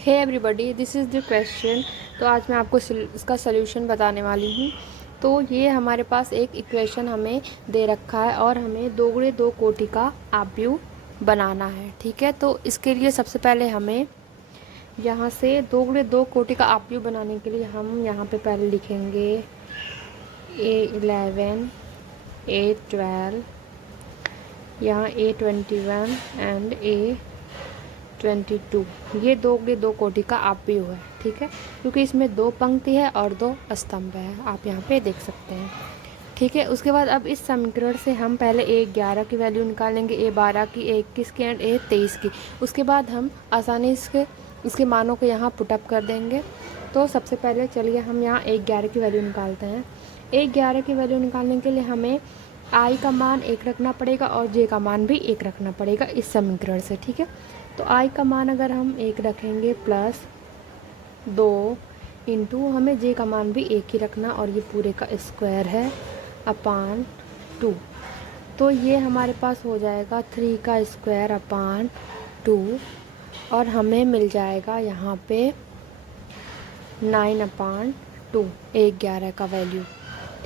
Hey everybody, this is the question. तो आज मैं आपको इसका सल्यूशन बताने वाली हूँ। तो ये हमारे पास एक इक्वेशन हमें दे रखा है और हमें 2 गुणे 2 कोटि का आव्यूह बनाना है। ठीक है, तो इसके लिए सबसे पहले हमें यहाँ से 2 गुणे 2 कोटि का आव्यूह बनाने के लिए हम यहाँ पे पहले लिखेंगे A11, A12, यहाँ A21 एंड A22। ये 2 गुणे 2 कोटि का आव्यूह है। ठीक है, क्योंकि इसमें 2 पंक्ति है और 2 स्तंभ है, आप यहाँ पे देख सकते हैं। ठीक है, उसके बाद अब इस समीकरण से हम पहले A11 की वैल्यू निकालेंगे, A12 की, A21 की एंड A23 की। उसके बाद हम आसानी से इसके मानों को यहाँ पुटअप कर देंगे। तो सबसे पहले चलिए हम यहाँ A11 की वैल्यू निकालते हैं। A11 की वैल्यू निकालने के लिए हमें I का मान 1 रखना पड़ेगा और J का मान भी 1 रखना पड़ेगा इस समीकरण से। ठीक है, तो I का मान अगर हम 1 रखेंगे प्लस 2 इंटू हमें J का मान भी 1 ही रखना और ये पूरे का स्क्वायर है अपान 2। तो ये हमारे पास हो जाएगा 3 का स्क्वायर अपान 2 और हमें मिल जाएगा यहाँ पे 9 अपान 2 A11 का वैल्यू।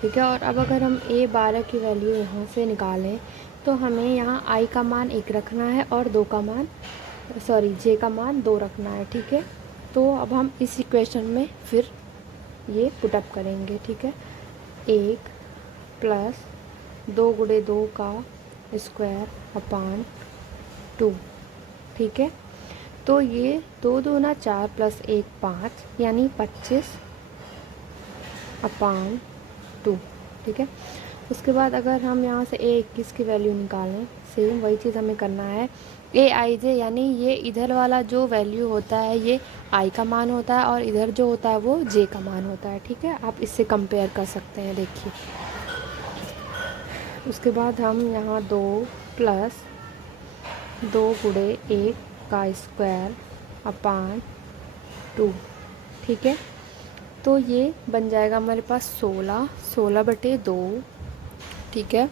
ठीक है, और अब अगर हम A12 की वैल्यू यहाँ से निकालें तो हमें यहाँ I का मान 1 रखना है और J का मान 2 रखना है। ठीक है, तो अब हम इस इक्वेशन में फिर ये पुटअप करेंगे। ठीक है, 1 प्लस 2 गुणे 2 का स्क्वायर अपान 2। ठीक है, तो ये 2 दूना 4 प्लस 1 5 यानी 25 अपान 2। ठीक है, उसके बाद अगर हम यहाँ से A21 की वैल्यू निकालें, सेम वही चीज़ हमें करना है। Aij यानी ये इधर वाला जो वैल्यू होता है ये I का मान होता है और इधर जो होता है वो J का मान होता है। ठीक है, आप इससे कंपेयर कर सकते हैं। देखिए, उसके बाद हम यहाँ 2 प्लस 2 गुणे 1 का स्क्वायर अपान 2। ठीक है, तो ये बन जाएगा हमारे पास 16/2। ठीक है,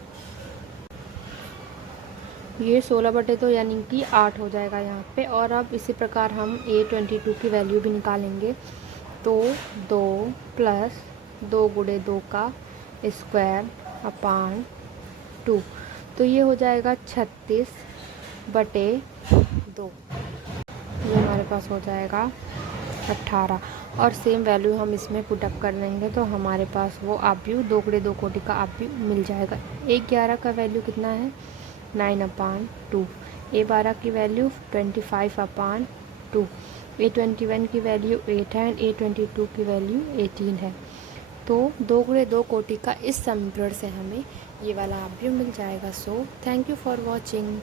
ये 16/2 यानी कि 8 हो जाएगा यहाँ पे। और अब इसी प्रकार हम A22 की वैल्यू भी निकालेंगे। तो 2 प्लस 2 गुणे 2 का स्क्वायर अपान 2, तो ये हो जाएगा 36/2। ये हमारे पास हो जाएगा 18 और सेम वैल्यू हम इसमें पुटअप कर लेंगे तो हमारे पास वो आव्यूह 2 गुणे 2 कोटि का आव्यूह मिल जाएगा। A11 का वैल्यू कितना है 9 अपान 2, A12 की वैल्यू 25 अपान 2, A21 की वैल्यू 8 है एंड A22 की वैल्यू 18 है। तो 2 गुणे 2 कोटि का इस समीकरण से हमें ये वाला आव्यूह मिल जाएगा। So thank you for watching.